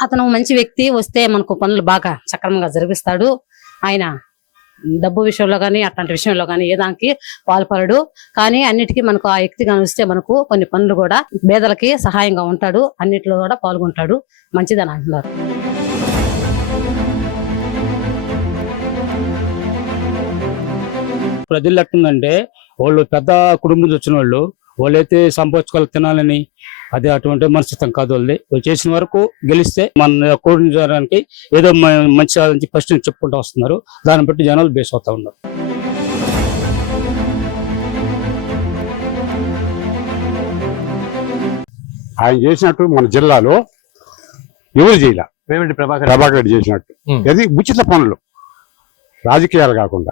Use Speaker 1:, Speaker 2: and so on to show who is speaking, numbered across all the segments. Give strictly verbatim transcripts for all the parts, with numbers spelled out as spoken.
Speaker 1: అతను మంచి వ్యక్తి, వస్తే మనకు పనులు బాగా సక్రమంగా జరిపిస్తాడు. ఆయన డబ్బు విషయంలో కానీ అట్లాంటి విషయంలో కానీ ఏ దానికి పాల్పడడు. కానీ అన్నిటికీ మనకు ఆ వ్యక్తి కానీ వస్తే మనకు కొన్ని పనులు కూడా పేదలకి సహాయంగా ఉంటాడు, అన్నిట్లో కూడా పాల్గొంటాడు, మంచిదని అంటున్నారు.
Speaker 2: ప్రజలు ఎట్టుందంటే వాళ్ళు పెద్ద కుటుంబం నుంచి వచ్చిన వాళ్ళు వాళ్ళైతే సంపాదించుకోవాలి తినాలని, అది అటువంటి మనస్తత్వం కాదు వాళ్ళది. వాళ్ళు చేసిన వరకు గెలిస్తే మన కోరించడానికి ఏదో మంచి సాధించి ఫస్ట్ నుంచి చెప్పుకుంటూ వస్తున్నారు. దాన్ని బట్టి జనాలు బేస్ అవుతా ఉన్నారు.
Speaker 3: ఆయన చేసినట్టు మన జిల్లాలో ఎవరు చేయాల,
Speaker 4: వేమిరెడ్డి ప్రభాకర్
Speaker 3: ప్రభాకర్ రెడ్డి చేసినట్టు. అది ఉచిత పనులు, రాజకీయాలు కాకుండా.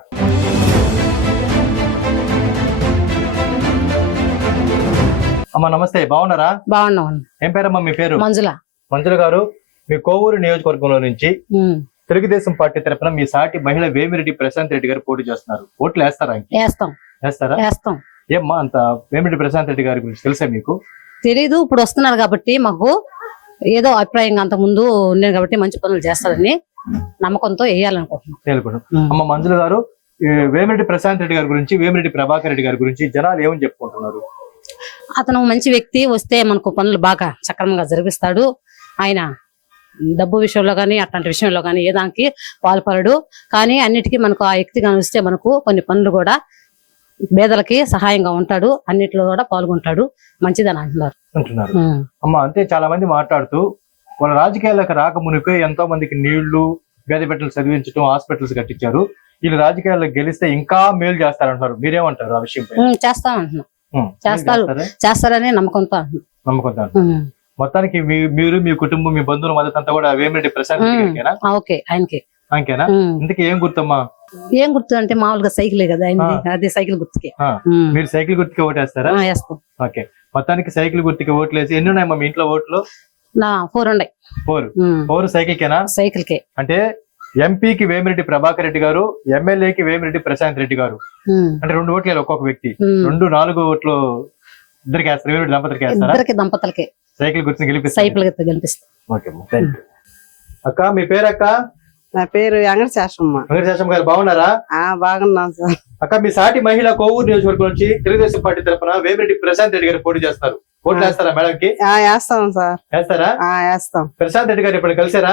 Speaker 4: అమ్మా నమస్తే, బాగున్నారా?
Speaker 1: బాగున్నాం.
Speaker 4: ఏం పేరమ్మా మీ పేరు?
Speaker 1: మంజుల.
Speaker 4: మంజుల గారు, మీ కోవూరు నియోజకవర్గంలో నుంచి
Speaker 1: ఉమ్,
Speaker 4: తెలుగుదేశం పార్టీ తరఫున మీ సాటి మహిళ వేమిరెడ్డి ప్రశాంత్ రెడ్డి గారు పోటీ చేస్తున్నారు. ఓట్లు వేస్తారా?
Speaker 1: వేస్తాం
Speaker 4: వేస్తారా?
Speaker 1: వేస్తాం.
Speaker 4: ఏమ్మా అంత వేమిరెడ్డి ప్రశాంత్ రెడ్డి గారి గురించి తెలుసా మీకు?
Speaker 1: తెలీదు, ఇప్పుడు వస్తున్నారు కాబట్టి మాకు ఏదో అభిప్రాయంగా అంత ముందు ఉండేది కాబట్టి మంచి పనులు చేస్తారని నమ్మకంతో వేయాలనుకుంటున్నాం.
Speaker 4: తెలుపుడు. అమ్మ మంజుల గారు, ఈ వేమిరెడ్డి ప్రశాంత్ రెడ్డి గారి గురించి, వేమిరెడ్డి ప్రభాకర్ రెడ్డి గారి గురించి జనాలు ఏమని చెప్పుకుంటున్నారు?
Speaker 1: అతను మంచి వ్యక్తి, వస్తే మనకు పనులు బాగా సక్రమంగా జరిపిస్తాడు. ఆయన డబ్బు విషయంలో కానీ అట్లాంటి విషయంలో కానీ ఏ దానికి పాల్పడడు. కానీ అన్నిటికీ మనకు ఆ వ్యక్తి కానీ వస్తే మనకు కొన్ని పనులు కూడా పేదలకి సహాయంగా ఉంటాడు, అన్నిట్లో కూడా పాల్గొంటాడు, మంచిదని అంటున్నారు
Speaker 4: అంటున్నారు. అమ్మ అంతే, చాలా మంది మాట్లాడుతూ వాళ్ళ రాజకీయాలకు రాక మునిపే ఎంతో మందికి నీళ్లు, పేద బిడ్డలు చదివించడం, హాస్పిటల్స్ కట్టించారు. వీళ్ళు రాజకీయాల్లో గెలిస్తే ఇంకా మేలు చేస్తారంటున్నారు. మీరేమంటారు ఆ విషయం?
Speaker 1: చేస్తామంటున్నాం, చేస్తారు చేస్తారని నమ్మకంతో
Speaker 4: నమ్మకంతో. మొత్తానికి మీరు, మీ కుటుంబం, మీ బంధువుల మద్దతు అంతా కూడా వేమిరెడ్డి ప్రశాంత్ రెడ్డికేనా?
Speaker 1: ఓకే, ఆయనకి.
Speaker 4: ఆయనకేనా? ఇందుకే ఏం గుర్తమ్మా?
Speaker 1: ఏం గుర్తు అంటే మామూలుగా సైకిలే కదా ఆయనది, అదే సైకిల్ గుర్తుకే.
Speaker 4: మీరు సైకిల్ గుర్తుకే ఓటేస్తారా?
Speaker 1: వేస్తాం.
Speaker 4: ఓకే, మొత్తానికి సైకిల్ గుర్తుకి ఓట్లు వేసి. ఎన్ని ఉన్నాయమ్మా మీ ఇంట్లో ఓట్లు?
Speaker 1: నా ఫోర్ ఉన్నాయి.
Speaker 4: ఫోర్ ఫోర్ సైకిల్ కేనా?
Speaker 1: సైకిల్ కే.
Speaker 4: అంటే ఎంపీకి వేమిరెడ్డి ప్రభాకర్ రెడ్డి గారు, ఎమ్మెల్యేకి వేమిరెడ్డి ప్రశాంత్ రెడ్డి గారు. అంటే రెండు ఓట్లు ఒక్కొక్క వ్యక్తి, రెండు నాలుగు ఓట్లు ఇద్దరికి వేస్తారు. వేమిరెడ్డి దంపతులకి వేస్తారా?
Speaker 1: ఇద్దరికి దంపతులకి
Speaker 4: సైకిల్ గుర్తుని గెలిపిస్తారు.
Speaker 1: సైకిల్ గుర్తు గెలిపిస్తాం.
Speaker 4: ఓకే అక్క, మీ పేరు అక్క?
Speaker 5: నా పేరు వెంకటశేషమ్మ.
Speaker 4: వెంకటశేషమ్మ గారు, బాగున్నారా?
Speaker 5: బాగున్నాం సార్.
Speaker 4: అక్క, మీ సాటి మహిళ కోవూరు నియోజకవర్గం నుంచి తెలుగుదేశం పార్టీ తరఫున వేమిరెడ్డి ప్రశాంత్ రెడ్డి గారు పోటీ చేస్తారు. ఓట్లు వేస్తారా మేడం కి?
Speaker 5: వేస్తాం సార్.
Speaker 4: వేస్తారా?
Speaker 5: వేస్తాం.
Speaker 4: ప్రశాంత్ రెడ్డి గారు ఇప్పుడు కలిసారా?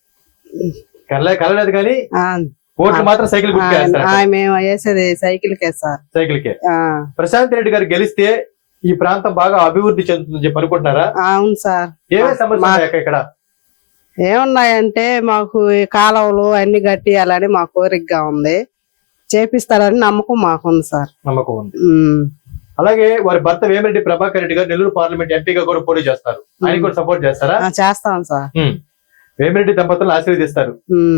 Speaker 4: కలలే కలలేదు కానీ ఓట్లు మాత్రం సైకిల్ గుర్తుకే వేస్తారా?
Speaker 5: మేము వేసేది సైకిల్ కే సార్.
Speaker 4: సైకిల్ కే. ప్రశాంత్ రెడ్డి గారు గెలిస్తే ఈ ప్రాంతం బాగా అభివృద్ధి చెందుతుందని చెప్పి అనుకుంటున్నారా?
Speaker 5: అవును సార్.
Speaker 4: ఏమేమి సమస్యలు ఇక్కడ
Speaker 5: ఏమున్నాయంటే మాకు కాలువలు అన్ని కట్టియాలని మా కోరికగా ఉంది, చేపిస్తారని నమ్మకం మాకుంది సార్.
Speaker 4: నమ్మకం ఉంది. అలాగే వారి భర్త వేమిరెడ్డి ప్రభాకర్ రెడ్డి గారు నెల్లూరు పార్లమెంట్ ఎంపీగా కూడా పోటీ చేస్తారు. ఆయన కూడా సపోర్ట్ చేస్తారా?
Speaker 5: చేస్తాం సార్.
Speaker 4: వేమిరెడ్డి దంపతులను ఆశీర్వదిస్తారు.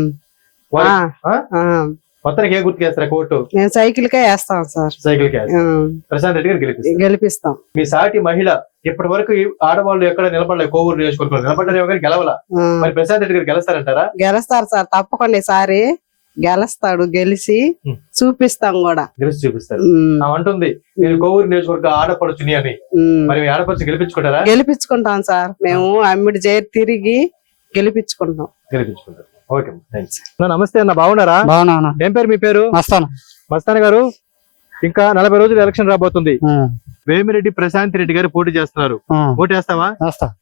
Speaker 4: మొత్తానికి ఏ గుర్తు చేస్తారా కోర్టు?
Speaker 5: నేను సైకిల్ కే వేస్తాం సార్.
Speaker 4: సైకిల్ కే. ప్రశాంత్ రెడ్డి గారు గెలిపిస్తారు.
Speaker 5: గెలిపిస్తాం.
Speaker 4: మీ సాటి మహిళ ఇప్పటి వరకు ఆడవాళ్ళు ఎక్కడ నిలబడలేదు కోవూరు నియోజకవర్గంలో, నిలబడ్డారేమో కానీ గెలవాల. మరి ప్రశాంత్ రెడ్డి గారు గెలుస్తారంటారా?
Speaker 5: గెలుస్తారు సార్, తప్పకుండా. ఈసారి గెలుస్తాడు, గెలిచి చూపిస్తాం కూడా.
Speaker 4: గెలిచి చూపిస్తారు అంటుంది. నేను కోవూరు నియోజకవర్గ ఆడపడుచుని అని. మరి మీ ఆడపడుచు గెలిపించుకుంటారా?
Speaker 5: గెలిపించుకుంటాం సార్. మేము అమ్మిడి చేరి తిరిగి గెలిపించుకుంటాం.
Speaker 4: గెలిపించుకుంటారు. ఓకే, నమస్తే అన్న, బాగున్నారా?
Speaker 2: బాగున్నా.
Speaker 4: ఏం పేరు మీ పేరు?
Speaker 2: మస్తాన్.
Speaker 4: మస్తాన్ గారు, ఇంకా నలభై రోజులు ఎలక్షన్ రాబోతుంది. వేమిరెడ్డి ప్రశాంత్ రెడ్డి గారు పోటీ చేస్తున్నారు. ఓటు వేస్తావా?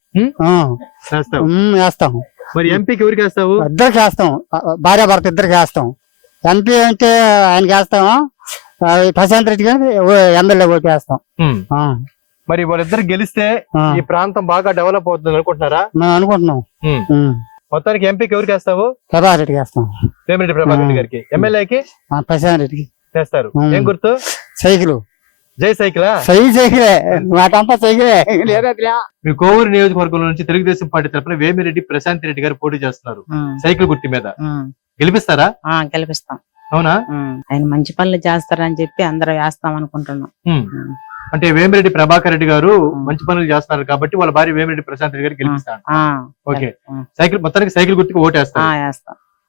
Speaker 2: వేస్తాం.
Speaker 4: మరి ఎంపీకి ఎవరికి వేస్తావు?
Speaker 2: ఇద్దరికి వేస్తాం, భార్య భర్త ఇద్దరికి వేస్తాం. ఎంపీ అంటే ఆయనకి వేస్తాము, ప్రశాంత్ రెడ్డి గారు ఎమ్మెల్యే ఓటు వేస్తాం.
Speaker 4: మరి వాళ్ళిద్దరు గెలిస్తే ఈ ప్రాంతం బాగా డెవలప్ అవుతుంది అనుకుంటున్నారా?
Speaker 2: మేము అనుకుంటున్నాం.
Speaker 4: మొత్తానికి ఎంపీకి ఎవరికి వేస్తావు?
Speaker 2: ప్రభాకర్ రెడ్డికి వేస్తాం.
Speaker 4: వేమిరెడ్డి ప్రభాకర్ రెడ్డి గారికి. ఎమ్మెల్యేకి
Speaker 2: ప్రశాంత్ రెడ్డికి
Speaker 4: వేస్తారు. ఏం గుర్తు?
Speaker 2: సైకిల్.
Speaker 4: జై సైకిలా?
Speaker 2: సై సైకిలే, మాటంతా సైకిలే.
Speaker 4: మీ కోవూరు నియోజకవర్గం నుంచి తెలుగుదేశం పార్టీ తరఫున వేమిరెడ్డి ప్రశాంత్ రెడ్డి గారు పోటీ చేస్తున్నారు సైకిల్ గుర్తు మీద. గెలిపిస్తారా?
Speaker 6: గెలిపిస్తాం.
Speaker 4: అవునా?
Speaker 6: ఆయన మంచి పనులు చేస్తారని చెప్పి అందరూ వేస్తాం అనుకుంటున్నాం.
Speaker 4: అంటే వేమిరెడ్డి ప్రభాకర్ రెడ్డి గారు మంచి పనులు చేస్తున్నారు కాబట్టి వాళ్ళ భార్య వేమిరెడ్డి ప్రశాంత్ రెడ్డి గారు గెలిపిస్తారు. ఓకే, సైకిల్ మొత్తానికి సైకిల్ గుర్తుకు ఓటు వేస్తాం.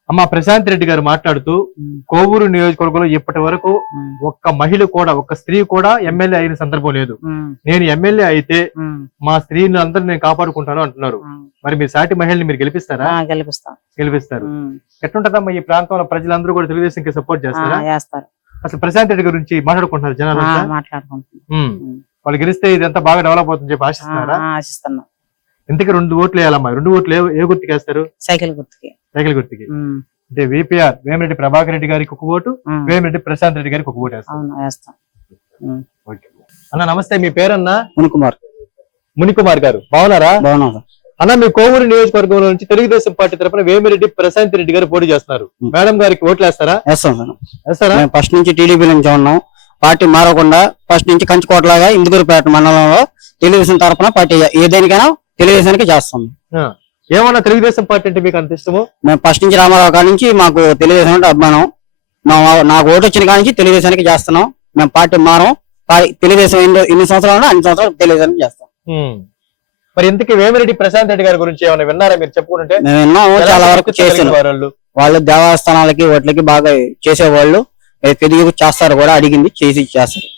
Speaker 4: అమ్మ ప్రశాంత్ రెడ్డి గారు మాట్లాడుతూ
Speaker 6: ఉమ్,
Speaker 4: కోవూరు నియోజకవర్గంలో ఇప్పటి వరకు
Speaker 6: ఉమ్,
Speaker 4: ఒక్క మహిళ కూడా ఒక్క స్త్రీ కూడా ఎమ్మెల్యే అయిన సందర్భం లేదు.
Speaker 6: ఉమ్,
Speaker 4: నేను ఎమ్మెల్యే అయితే
Speaker 6: ఉమ్,
Speaker 4: మా స్త్రీని అందరూ నేను కాపాడుకుంటాను అంటున్నారు.
Speaker 6: ఉమ్.
Speaker 4: మరి మీ సాటి మహిళని మీరు గెలిపిస్తారా?
Speaker 6: ఆ, గెలిపిస్తాం.
Speaker 4: గెలిపిస్తారు.
Speaker 6: ఉమ్,
Speaker 4: ఎట్లుంటదమ్మా ఈ ప్రాంతంలో ప్రజలందరూ కూడా తెలుగుదేశంకి సపోర్ట్
Speaker 6: ఆ,
Speaker 4: చేస్తారా?
Speaker 6: చేస్తారు.
Speaker 4: అసలు ప్రశాంత్ రెడ్డి గురించి మాట్లాడుకుంటున్నారు జనాలు
Speaker 6: ఆ,
Speaker 4: అంతా?
Speaker 6: మాట్లాడుకుంటున్నాం.
Speaker 4: ఉమ్.
Speaker 6: ఉమ్.
Speaker 4: వాళ్ళు గెలిస్తే ఇదంతా బాగా డెవలప్ అవుతుందని చెప్పి
Speaker 6: ఆ,
Speaker 4: ఆశిస్తున్నారా?
Speaker 6: ఆ, ఆశిస్తున్నాం.
Speaker 4: ఇంతకీ రెండు ఓట్లు వేయాలమ్మా. రెండు ఓట్లు ఏ- ఏ గుర్తుకి వేస్తారు?
Speaker 6: సైకిల్ గుర్తుకి.
Speaker 4: సైకిల్ గుర్తుకి.
Speaker 6: ఉమ్,
Speaker 4: అంటే విపిఆర్ వేమిరెడ్డి ప్రభాకర్ రెడ్డి గారికి ఒక ఓటు,
Speaker 6: ఉమ్,
Speaker 4: వేమిరెడ్డి ప్రశాంత్ రెడ్డి గారికి ఒక ఓటు వేస్తారు.
Speaker 6: అవును వేస్తాం. ఉమ్.
Speaker 4: ఓకే. అన్న నమస్తే, మీ పేరన్నా?
Speaker 2: మునుకుమార్
Speaker 4: మునికుమార్ గారు. బాగున్నారా?
Speaker 2: బాగున్నాం సార్.
Speaker 4: అన్న మీ కోవూరు నియోజకవర్గంలో నుంచి తెలుగుదేశం పార్టీ తరఫున వేమిరెడ్డి ప్రశాంత్ రెడ్డి గారు పోటీ చేస్తున్నారు.
Speaker 2: ఉం.
Speaker 4: మేడం గారికి ఓట్లు వేస్తారా?
Speaker 2: వేస్తాం సార్.
Speaker 4: వేస్తారా?
Speaker 2: మేము ఫస్ట్ నుంచి టీడీపీ నుంచి ఉన్నాం. పార్టీ మారకుండా ఫస్ట్ నుంచి కంచుకోటలాగా ఇందుకూరుపేట మండలంలో తెలుగుదేశం తరఫున పార్టీ ఏదేనికైనా తెలుగుదేశానికి చేస్తాం.
Speaker 4: ఆ. ఏమన్నా తెలుగుదేశం పార్టీ అంటే మీకు అంత ఇష్టము?
Speaker 2: మేము ఫస్ట్ నుంచి రామారావు కాడి నుంచి మాకు తెలుగుదేశం అంటే అభిమానం. మా- నాకు ఓటు వచ్చిన కాడి నుంచి తెలుగుదేశానికి చేస్తున్నాం. మేము పార్టీ మారం. పా- తెలుగుదేశం ఎన్ని ఎన్ని సంవత్సరాలు ఉన్నా అన్ని సంవత్సరాలు తెలుగుదేశానికి చేస్తాం.
Speaker 4: ఉం. మరి ఇంతకీ వేమిరెడ్డి ప్రశాంత్ రెడ్డి గారి గురించి ఏమైనా విన్నారా మీరు? చెప్పుకుంటే
Speaker 2: మేము విన్నాము, చాలా వరకు చేసాను.
Speaker 4: వాళ్ళు
Speaker 2: వాళ్ళు దేవస్థానాలకి వాటికి బాగా చేసేవాళ్ళు, పెరిగి చేస్తారు కూడా, అడిగింది చేసి చేస్తారు.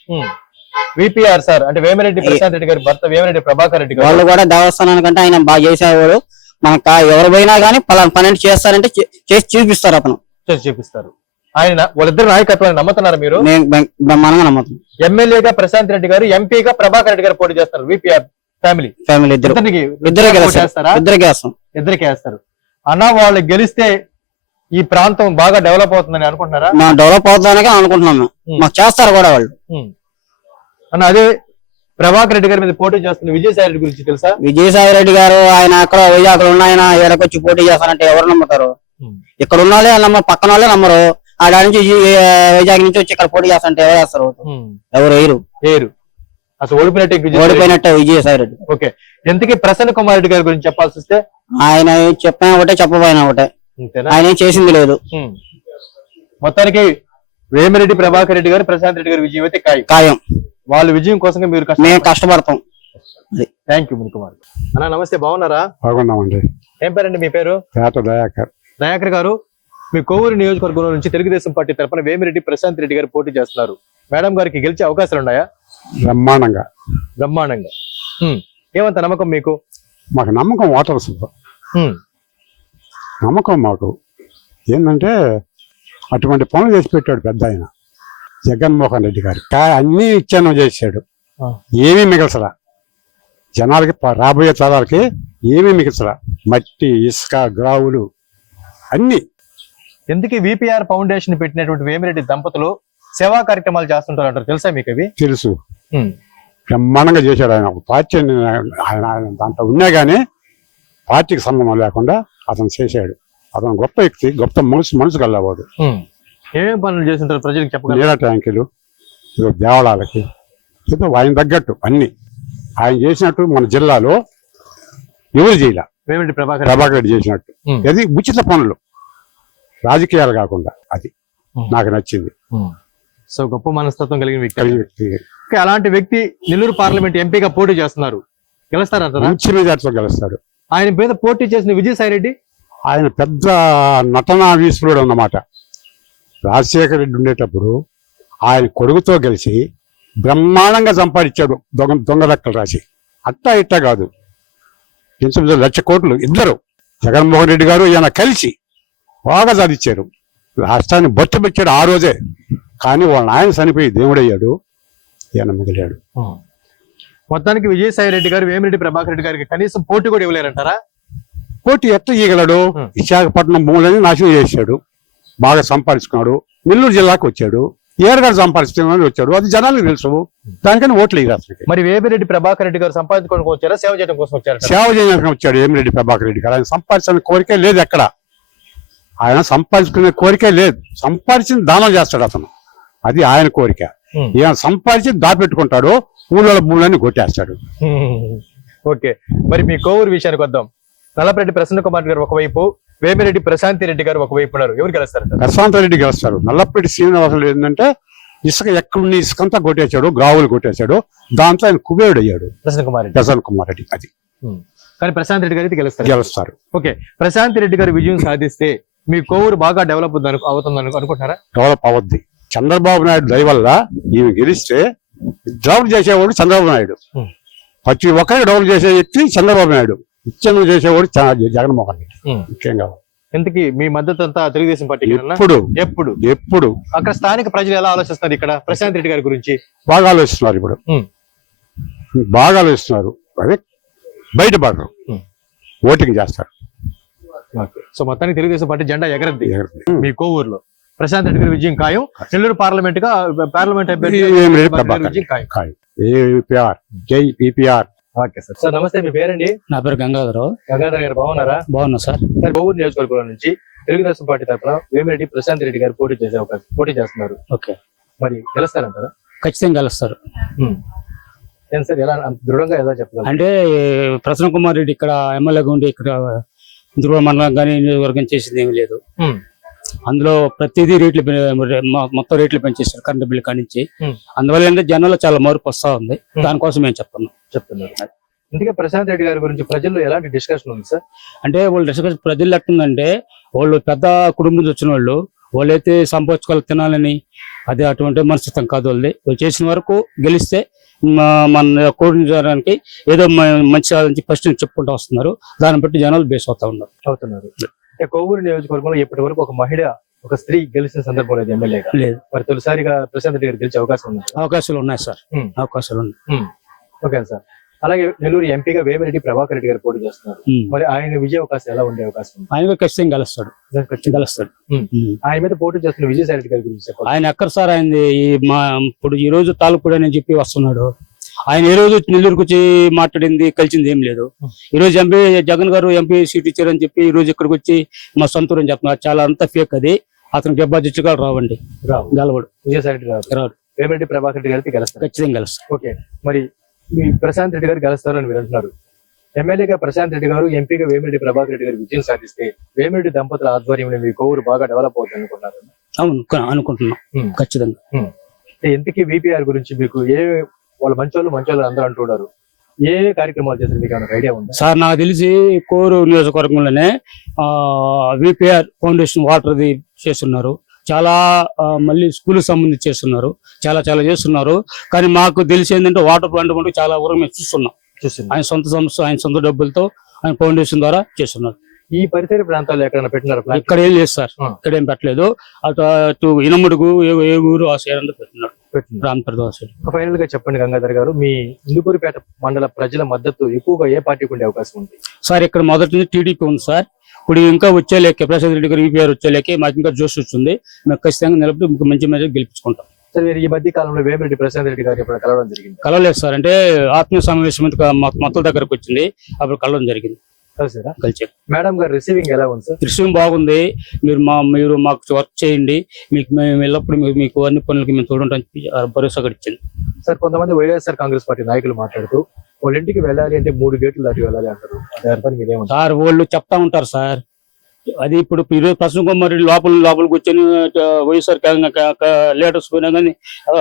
Speaker 4: విపిఆర్ సార్ అంటే వేమిరెడ్డి ప్రశాంత్ రెడ్డి గారి భర్త వేమిరెడ్డి ప్రభాకర్ రెడ్డి గారు.
Speaker 2: వాళ్ళు కూడా దేవస్థానానికంటే ఆయన బాగా చేసేవాడు. మనకు కా- ఎవరు పోయినా గానీ పలానా పని అంటే చేస్తారంటే చే- చేసి చూపిస్తారు. అతను
Speaker 4: చేసి చూపిస్తారు. ఆయన వాళ్ళిద్దరు నాయకత్వాన్ని నమ్ముతున్నారు మీరు?
Speaker 2: నేను బ్రహ్మ- బ్రహ్మాండంగా నమ్ముతాను.
Speaker 4: ఎమ్మెల్యేగా ప్రశాంత్ రెడ్డి గారు, ఎంపీగా ప్రభాకర్ రెడ్డి గారు పోటీ చేస్తారు. విపిఆర్ ఫ్యామిలీ
Speaker 2: ఫ్యామిలీ ఇద్దరు
Speaker 4: ఇద్దరికి
Speaker 2: ఇద్దరే
Speaker 4: పోటీ
Speaker 2: గెలుస్తారు.
Speaker 4: చేస్తారా?
Speaker 2: ఇద్దరికి వేస్తాం.
Speaker 4: ఇద్దరికి వేస్తారు. అన్న వాళ్ళు గెలిస్తే ఈ ప్రాంతం బాగా డెవలప్ అవుతుందని అనుకుంటున్నారా?
Speaker 2: మనం డెవలప్ అవుతానని అనుకుంటున్నాం. మేము
Speaker 4: ఉం.
Speaker 2: మాకు చేస్తారు కూడా వాళ్ళు.
Speaker 4: ఉం. అన్న అదే ప్రభాకర్ రెడ్డి గారి మీద పోటీ చేస్తున్న విజయసాయి రెడ్డి గురించి తెలుసా?
Speaker 2: విజయసాయి రెడ్డి గారు ఆయన అక్కడ వైజాగ్లో ఉన్న ఆయన ఏడకొచ్చి పోటీ చేస్తారంటే ఎవరు నమ్ముతారు?
Speaker 4: ఉం.
Speaker 2: ఇక్కడ ఉన్న వాళ్ళే నమ్మరు, పక్కన వాళ్ళే నమ్మరు. ఆడ నుంచి ఈ- వైజాగ్ నుంచి వచ్చి ఇక్కడ పోటీ చేస్తారంటే ఎవరు వేస్తారు?
Speaker 4: ఉం.
Speaker 2: ఎవరు వేయరు.
Speaker 4: లేరు. అసలు ఓడిపోయినట్టే విజయసాయి రెడ్డి.
Speaker 2: ఓడిపోయినట్టే విజయసాయి రెడ్డి.
Speaker 4: ఓకే. ఎంతకీ ప్రసన్న కుమార్ రెడ్డి గారి గురించి చెప్పాల్సి వస్తే?
Speaker 2: ఆయన ఏం చెప్పినా ఒకటే, చెప్పబోయినా ఒకటే.
Speaker 4: అంతేనా?
Speaker 2: ఆయన ఏం చేసింది లేదు.
Speaker 4: ఉం. మొత్తానికి వేమిరెడ్డి ప్రభాకర్ రెడ్డి గారు, ప్రశాంత్ రెడ్డి గారి విజయం అయితే ఖాయం.
Speaker 2: ఖాయం.
Speaker 4: వాళ్ళ విజయం కోసం మీరు కష్టం.
Speaker 2: మేము కష్టపడతాం.
Speaker 4: Thank you Munikumar. అన్న నమస్తే, బాగున్నారా?
Speaker 3: బాగున్నామండి.
Speaker 4: ఏం పేరండి మీ పేరు?
Speaker 3: పేట దయాకర్.
Speaker 4: దయాకర్ గారు, మీ కోవూరు నియోజకవర్గంలో నుంచి తెలుగుదేశం పార్టీ తరఫున వేమిరెడ్డి ప్రశాంత్ రెడ్డి గారు పోటీ చేస్తున్నారు. మేడం గారికి గెలిచే అవకాశాలు ఉన్నాయా?
Speaker 3: బ్రహ్మాండంగా.
Speaker 4: బ్రహ్మాండంగా. ఉం. ఏమంత నమ్మకం మీకు?
Speaker 3: మాకు నమ్మకం ఓటర్స్
Speaker 4: ఉం.
Speaker 3: నమ్మకం మాకు ఏంటంటే అటువంటి పనులు చేసి పెట్టాడు పెద్ద ఆయన జగన్మోహన్ రెడ్డి గారు. కా- అన్ని ఇచ్చాను చేశాడు.
Speaker 4: ఆ.
Speaker 3: ఏమీ మిగల్చరా జనాలకి, ప- రాబోయే తరాలకి ఏమీ మిగల్చరా. మట్టి, ఇసుక, గ్రావులు అన్ని.
Speaker 4: ఎందుకు విపిఆర్ ఫౌండేషన్ పెట్టినటువంటి వేమిరెడ్డి దంపతులు సేవా కార్యక్రమాలు చేస్తుంటారు అంటారు, తెలుసా మీకు అవి?
Speaker 3: తెలుసు.
Speaker 4: ఉం.
Speaker 3: బ్రహ్మాండంగా చేశాడు ఆయన. ఒక పార్టీ ఆయన ఆయన దాంట్లో ఉన్నా కానీ పార్టీకి సంబంధం లేకుండా అతను చేశాడు. అతను గొప్ప వ్యక్తి, గొప్ప మనసు మనసు గల్లవాడు.
Speaker 4: ఉం. ఏమేం పనులు చేస్తుంటారు ప్రజలకు చెప్పగలరు?
Speaker 3: నీళ్ళ ట్యాంకులు, ఏదో దేవాలయాలకి, ఏదో ఆయన తగ్గట్టు అన్ని ఆయన చేసినట్టు మన జిల్లాలో ఎవరు చేయాల.
Speaker 4: వేమిరెడ్డి ప్రభాకర్
Speaker 3: ప్రభాకర్ రెడ్డి చేసినట్టు.
Speaker 4: ఉం.
Speaker 3: అది ఉచిత పనులు, రాజకీయాలు కాకుండా. అది
Speaker 4: ఉం.
Speaker 3: నాకు నచ్చింది.
Speaker 4: ఉం. సో గొప్ప మనస్తత్వం కలిగిన వ్యక్తి.
Speaker 3: కలిగి వ్యక్తి
Speaker 4: ఓకే, అలాంటి వ్యక్తి నెల్లూరు పార్లమెంట్ ఎంపీగా పోటీ చేస్తున్నారు. గెలుస్తారంటారా?
Speaker 3: మంచి మెజార్టీతో గెలుస్తాడు.
Speaker 4: ఆయన మీద పోటీ చేసిన విజయసాయి రెడ్డి
Speaker 3: ఆయన పెద్ద నటనా వీసుడు అన్నమాట. రాజశేఖర రెడ్డి ఉండేటప్పుడు ఆయన కొడుకుతో కలిసి బ్రహ్మాండంగా సంపాదించాడు దొంగ దొంగ లెక్కలు రాసి. అట్టా ఇట్టా కాదు, ఇంచుమించు లక్ష కోట్లు ఇద్దరు జగన్మోహన్ రెడ్డి గారు ఈయన కలిసి బాగా సాధించారు. రాష్ట్రాన్ని బొచ్చబెట్టాడు ఆ రోజే. కానీ వాళ్ళ ఆయన చనిపోయి దేవుడయ్యాడు, ఈయన మిగిలాడు.
Speaker 4: మొత్తానికి విజయసాయి రెడ్డి గారు వేమిరెడ్డి ప్రభాకర్ రెడ్డి గారికి కనీసం పోటీ కూడా ఇవ్వలేరంటారా?
Speaker 3: పోటీ ఎట్లా ఇవ్వగలడు?
Speaker 4: Hmm.
Speaker 3: విశాఖపట్నం భూములని నాశనం చేశాడు, బాగా సంపాదించుకున్నాడు. నెల్లూరు జిల్లాకు వచ్చాడు, ఏరగాడు సంపాదిస్తున్నాడు వచ్చాడు. అది జనాలకు తెలుసు, దానికని ఓట్లు ఇయ్యారు అసలు.
Speaker 4: మరి వేమిరెడ్డి ప్రభాకర్ రెడ్డి గారు సంపాదించుకోవడం వచ్చారా, సేవ చేయడం కోసం వచ్చారా?
Speaker 3: సేవ చేయడానికి వచ్చాడు ఏమిరెడ్డి ప్రభాకర్ రెడ్డి గారు. ఆయన సంపాదించిన కోరికే లేదు ఎక్కడ. ఆయన సంపాదించుకునే కోరికే లేదు. సంపాదించిన దానం చేస్తాడు అతను, అది ఆయన కోరిక.
Speaker 4: Hmm.
Speaker 3: ఈయన సంపాదించి దాపెట్టుకుంటాడు, ఊళ్ళో భూములన్నీ కొట్టేస్తాడు.
Speaker 4: ఓకే, మరి మీ కోవూరు విషయానికి వద్దాం. నల్లపరెడ్డి ప్రసన్న కుమార్ గారు ఒకవైపు, వేమిరెడ్డి ప్రశాంతి రెడ్డి గారు ఒకవైపు ఉన్నారు. ఎవరు గెలుస్తారంట?
Speaker 3: ప్రశాంత్ రెడ్డి గెలుస్తారు. నల్లపరెడ్డి శ్రీనివాసులు ఏంటంటే ఇసుక ఎక్కడున్న ఇసుకంతా కొట్టేశాడు, గ్రావులు కొట్టేశాడు. దాంతో ఆయన కుబేరుడు అయ్యాడు
Speaker 4: ప్రసన్న కుమార్ రెడ్డి.
Speaker 3: ప్రసన్న కుమార్ రెడ్డి. అది
Speaker 4: కానీ ప్రశాంత్ రెడ్డి గారు అయితే గెలుస్తారు.
Speaker 3: గెలుస్తారు.
Speaker 4: ఓకే, ప్రశాంత్ రెడ్డి గారు విజయం సాధిస్తే మీ కోవూరు బాగా డెవలప్ అవుతుంది అనుకుంటున్నారా?
Speaker 3: డెవలప్ అవద్ది. చంద్రబాబు నాయుడు దయ వల్ల ఈమె గెలిస్తే డెవలప్ చేసేవాడు చంద్రబాబు నాయుడు.
Speaker 4: ఉం.
Speaker 3: ప్రతి ఒక్కరికి డెవలప్ చేసే వ్యక్తి చంద్రబాబు నాయుడు. నిత్యం చేసేవాడు చ- జగన్మోహన్ రెడ్డి.
Speaker 4: ఉం.
Speaker 3: ముఖ్యంగా
Speaker 4: ఇంతకీ మీ మద్దతు అంతా తెలుగుదేశం పార్టీ
Speaker 3: ఎప్పుడు
Speaker 4: ఎప్పుడు
Speaker 3: ఎప్పుడు
Speaker 4: అక్కడ స్థానిక ప్రజలు ఎలా ఆలోచిస్తున్నారు ఇక్కడ ప్రశాంత్ రెడ్డి గారి గురించి?
Speaker 3: బాగా ఆలోచిస్తున్నారు. ఇప్పుడు
Speaker 4: ఉం.
Speaker 3: బాగా ఆలోచిస్తున్నారు. అదే బయటపడరు,
Speaker 4: ఉం.
Speaker 3: ఓటింగ్ చేస్తారు.
Speaker 4: సో మొత్తానికి తెలుగుదేశం పార్టీ జెండా ఎగరద్ది
Speaker 3: ఉం.
Speaker 4: మీ కోవూరులో. ప్రశాంత్ రెడ్డి గారి విజయం ఖాయం. నెల్లూరు పార్లమెంట్ గా పార్లమెంట్ అభ్యర్థి
Speaker 3: ఏం లేదు,
Speaker 4: ప్రభాకర్
Speaker 3: ప్రభాకర్.
Speaker 4: గారి విజయం ఖాయం.
Speaker 3: ఖాయం. ఏపీఆర్ జై పీపీఆర్.
Speaker 4: Okay sir. సార్ నమస్తే, మీ పేరండి?
Speaker 2: నా పేరు గంగాధర్.
Speaker 4: గంగాధర్ గారు బాగున్నారా?
Speaker 2: బాగున్నా సార్.
Speaker 4: సార్ కోవూరు నియోజకవర్గం నుంచి తెలుగుదేశం పార్టీ తరఫున వేమిరెడ్డి ప్రశాంత్ రెడ్డి గారు పోటీ చేసే అవకాశం పోటీ చేస్తున్నారు.
Speaker 2: ఓకే,
Speaker 4: మరి గెలుస్తారంటారా?
Speaker 2: ఖచ్చితంగా గెలుస్తారు.
Speaker 4: ఉం. ఏం సార్, ఎలా అంత దృఢంగా ఎలా చెప్పగలరు?
Speaker 2: అంటే ప్రసన్న కుమార్ రెడ్డి ఇక్కడ ఎమ్మెల్యేగా ఉండి ఇక్కడ ధ్రువ మండలం కానీ నియోజకవర్గం చేసింది ఏమీ లేదు.
Speaker 4: ఉం.
Speaker 2: అందులో ప్రతిదీ రేట్లు పె- మొ- మొత్తం రేట్లు పెంచేస్తారు కరెంట్ బిల్ కానించి.
Speaker 4: ఉం.
Speaker 2: అందువల్ల ఏంటంటే జనాల్లో చాలా మార్పు వస్తా ఉంది.
Speaker 4: ఉం.
Speaker 2: దానికోసం మేము చెప్తున్నాం.
Speaker 4: చెప్తున్నారు. ఇందుకే ప్రశాంత్ రెడ్డి గారి గురించి ప్రజల్లో ఎలాంటి డిస్కషన్ ఉంది సార్?
Speaker 2: అంటే వాళ్ళు డిస్కస్ ప్రజలు ఎట్టుందంటే వాళ్ళు పెద్ద కుటుంబం నుంచి వచ్చిన వాళ్ళు వాళ్ళైతే సంపాదించుకోవాలి తినాలని, అదే అటువంటి మనస్తత్వం కాదు వాళ్ళది. వాళ్ళు చేసిన వరకు గెలిస్తే మా- మన కోరించడానికి ఏదో మ- మంచి సాధించి ఫస్ట్ చెప్పుకుంటూ వస్తున్నారు. దాన్ని బట్టి జనాలు బేస్ అవుతా ఉన్నారు.
Speaker 4: అవుతున్నారు. అంటే కోవూరు నియోజకవర్గంలో ఇప్పటి వరకు ఒక మహిళ ఒక స్త్రీ గెలిచిన సందర్భం లేదు ఎమ్మెల్యేగా.
Speaker 2: లేదు,
Speaker 4: మరి తొలిసారిగా ప్రశాంత్ రెడ్డి గారు గెలిచే అవకాశం ఉంది.
Speaker 2: అవకాశాలు ఉన్నాయి సార్.
Speaker 4: ఉం.
Speaker 2: అవకాశాలు ఉన్నాయి.
Speaker 4: Okay sir. అలాగే నెల్లూరు ఎంపీగా వేమిరెడ్డి ప్రభాకర్ రెడ్డి గారు పోటీ చేస్తున్నారు.
Speaker 2: ఉం.
Speaker 4: మరి ఆయన విజయ అవకాశం ఎలా ఉండే అవకాశం ఉంది?
Speaker 2: ఆయన ఖచ్చితంగా గెలుస్తాడు. గెలుస్తాడు.
Speaker 4: ఉం.
Speaker 2: ఉం.
Speaker 4: ఆయన మీద పోటీ చేస్తున్న విజయసాయి రెడ్డి గారి గురించి చెప్పాలి.
Speaker 2: ఆయన ఎక్కడ సార్ ఆయనది ఈ మా ఇప్పుడు ఈ రోజు తాలూకుడు అని చెప్పి వస్తున్నాడు. ఆయన ఏ రోజు నెల్లూరుకు వచ్చి మాట్లాడింది కలిసింది ఏం లేదు. ఈ రోజు ఎంపీ జగన్ గారు ఎంపీ సీట్ ఇచ్చారని చెప్పి ఈ రోజు ఇక్కడికి వచ్చి మా సొంతూరు అని చెప్తున్నారు. చాలా అంతా ఫేక్ అది. అతనికి డిపాజిట్ కూడా రావండి,
Speaker 4: రావు.
Speaker 2: గెలవడు.
Speaker 4: విజయసాయి రెడ్డి గారు
Speaker 2: రాడు.
Speaker 4: వేమిరెడ్డి ప్రభాకర్ రెడ్డి గారికి గెలుస్తారు.
Speaker 2: ఖచ్చితంగా గెలుస్తాడు.
Speaker 4: ఓకే, మరి మీ ప్రశాంత్ రెడ్డి గారు గెలుస్తారు అని మీరు అంటున్నారు. ఎమ్మెల్యేగా ప్రశాంత్ రెడ్డి గారు, ఎంపీగా వేమిరెడ్డి ప్రభాకర్ రెడ్డి గారు విజయం సాధిస్తే వేమిరెడ్డి దంపతుల ఆధ్వర్యంలో మీ కోవూరు బాగా డెవలప్ అవుతుంది అనుకున్నారు.
Speaker 2: అవును క- అనుకుంటున్నాం.
Speaker 4: ఉం.
Speaker 2: ఖచ్చితంగా.
Speaker 4: ఎంతకీ విపిఆర్ గురించి మీకు ఏ వాళ్ళ మంచోళ్ళు మంచోళ్ళు అందరూ అంటున్నారు, ఏ ఏ కార్యక్రమాలు చేశారు మీకు ఏమైనా ఐడియా ఉందా?
Speaker 2: సార్ నాకు తెలిసి కోరు నియోజకవర్గంలోనే ఆ విపిఆర్ ఫౌండేషన్ వాటర్ది చేస్తున్నారు. చాలా ఆ, మళ్ళీ స్కూల్ సంబంధించి చేస్తున్నారు. చాలా చాలా చేస్తున్నారు. కానీ మాకు తెలిసి ఏంటంటే వాటర్ ప్లాంట్ మటుకు చాలా ఊరు మేము చూస్తున్నాం.
Speaker 4: చూసింది.
Speaker 2: ఆయన సొంత సంస్థ, ఆయన సొంత డబ్బులతో ఆయన ఫౌండేషన్ ద్వారా చేస్తున్నారు.
Speaker 4: ఈ పరిసర ప్రాంతాల్లో ఎక్కడైనా పెట్టినారు ప్లాన్?
Speaker 2: ఇక్కడ ఏం లేదు సార్.
Speaker 4: ఆ.
Speaker 2: ఇక్కడ ఏం పెట్టలేదు. అటు అటు ఇనముడుగు ఏ- ఏ ఊరు ఆ సైడ్ అంతా పెట్టినాడు.
Speaker 4: పెట్టినారు.
Speaker 2: రాంపర్ద సైడ్.
Speaker 4: ఫైనల్ గా చెప్పండి గంగాధర్ గారు, మీ ఇందుకూరుపేట మండల ప్రజల మద్దతు ఎక్కువగా ఏ పార్టీకి ఉండే అవకాశం ఉంది?
Speaker 2: సార్ ఇక్కడ మొదటి నుంచి టీడీపీ ఉంది సార్. ఇప్పుడు ఇంకా వచ్చేలేకే ప్రసాద్ రెడ్డి గారు ఈపీఆర్ వచ్చేలేకే మాకు ఇంకా జోష్ వస్తుంది. మేము ఖచ్చితంగా నిలబడి మీకు మంచి మెజార్ గెలిపించుకుంటాం.
Speaker 4: సార్, మీరు ఈ మధ్య కాలంలో వేమిరెడ్డి ప్రశాంత్ రెడ్డి గారు ఇప్పుడు కలవడం జరిగింది.
Speaker 2: కలవలేదు సార్. అంటే ఆత్మీయ సమావేశం అంతా మొత్తం దగ్గరకు వచ్చింది. అప్పుడు కలవడం జరిగింది.
Speaker 4: కలిసారా?
Speaker 2: కలిసి
Speaker 4: మేడం గారు రిసీవింగ్ ఎలా ఉంది సార్?
Speaker 2: దృశ్యం బాగుంది. మీరు మా మీరు మాకు వర్క్ చేయండి, మీకు మేము ఎల్లప్పుడు మీకు మీకు అన్ని పనులకి మేము చూడటం భరోసా ఇచ్చింది.
Speaker 4: సార్, కొంతమంది వైఎస్ఆర్ కాంగ్రెస్ పార్టీ నాయకులు మాట్లాడుతూ వాళ్ళ ఇంటికి వెళ్ళాలి అంటే మూడు గేట్లు దాటి వెళ్ళాలి అంటారు. దానిపై మీరేమంటారు?
Speaker 2: సార్ వాళ్ళు చెప్తా ఉంటారు సార్. అది ఇప్పుడు ఈరోజు ప్రసన్న కుమార్ రెడ్డి లోపల లోపల కూర్చొని ఆ, వైఎస్ఆర్ లీడర్స్ పోయినా కానీ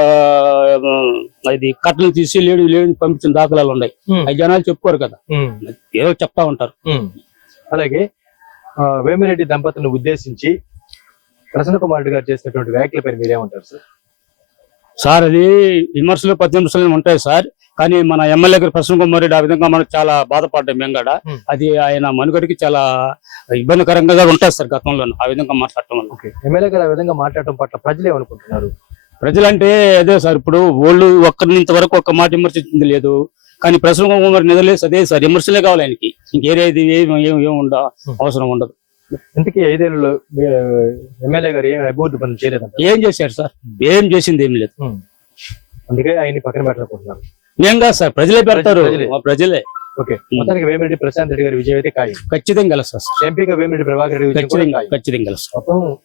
Speaker 2: అది కట్టలు తీసి లేడు లేడు పంపించిన దాఖలాలు ఉన్నాయి.
Speaker 4: ఉం.
Speaker 2: అవి జనాలు చెప్పుకోరు కదా,
Speaker 4: ఉం.
Speaker 2: ఏదో చెప్తా ఉంటారు.
Speaker 4: ఉం. అలాగే ఆ, వేమిరెడ్డి దంపతులను ఉద్దేశించి ప్రసన్న కుమార్ రెడ్డి గారు చేసినటువంటి వ్యాఖ్యలపై మీరేమంటారు సార్?
Speaker 2: సార్ అది విమర్శలు పది నిమిషాలు ఉంటాయి సార్. కానీ మన ఎమ్మెల్యే గారు ప్రసన్న కుమార్ రెడ్డి ఆ విధంగా మనకు చాలా బాధపడ్డాం మేము కూడా.
Speaker 4: Hmm.
Speaker 2: అది ఆయన మనుగడికి చాలా ఇబ్బందికరంగా కూడా ఉంటుంది సార్ గతంలో ఆ విధంగా మాట్లాడటం వల్ల.
Speaker 4: ఓకే, ఎమ్మెల్యే గారు ఆ విధంగా మాట్లాడటం పట్ల ప్రజలు ఏమనుకుంటున్నారు?
Speaker 2: ప్రజలంటే అదే సార్, ఇప్పుడు వాళ్ళు ఒక్కరి ఇంతవరకు ఒక్క మాట విమర్శించింది లేదు. కానీ ప్రసన్న కుమార్ నిధులేసి అదే సార్ విమర్శలే కావాలి ఆయనకి. ఇంకేది ఏం ఏం ఏం ఉండ అవసరం ఉండదు.
Speaker 4: ఇంతకీ ఐదేళ్లలో మీ, ఎమ్మెల్యే గారు ఏం అభివృద్ధి పనులు చేయలేదంట.
Speaker 2: ఏం చేశారు సార్? ఏం చేసింది ఏం లేదు.
Speaker 4: ఉం. అందుకే ఆయన్ని పక్కన పెట్టాలనుకుంటున్నారు.
Speaker 2: ఏం కాదు సార్, ప్రజలే పెడతారు.
Speaker 4: ప్రజలే.
Speaker 2: ఆ ప్రజలే
Speaker 4: ఓకే, మొత్తానికి వేమిరెడ్డి ప్రశాంత్ రెడ్డి గారి విజయం అయితే ఖాయం.
Speaker 2: ఖచ్చితంగా గెలుస్తారు సార్.
Speaker 4: ఎంపీగా వేమిరెడ్డి ప్రభాకర్ రెడ్డి విజయం కూడా
Speaker 2: ఖచ్చితంగా
Speaker 4: ఖాయం.
Speaker 2: ఖచ్చితంగా గెలుస్తారు.
Speaker 4: మొత్తం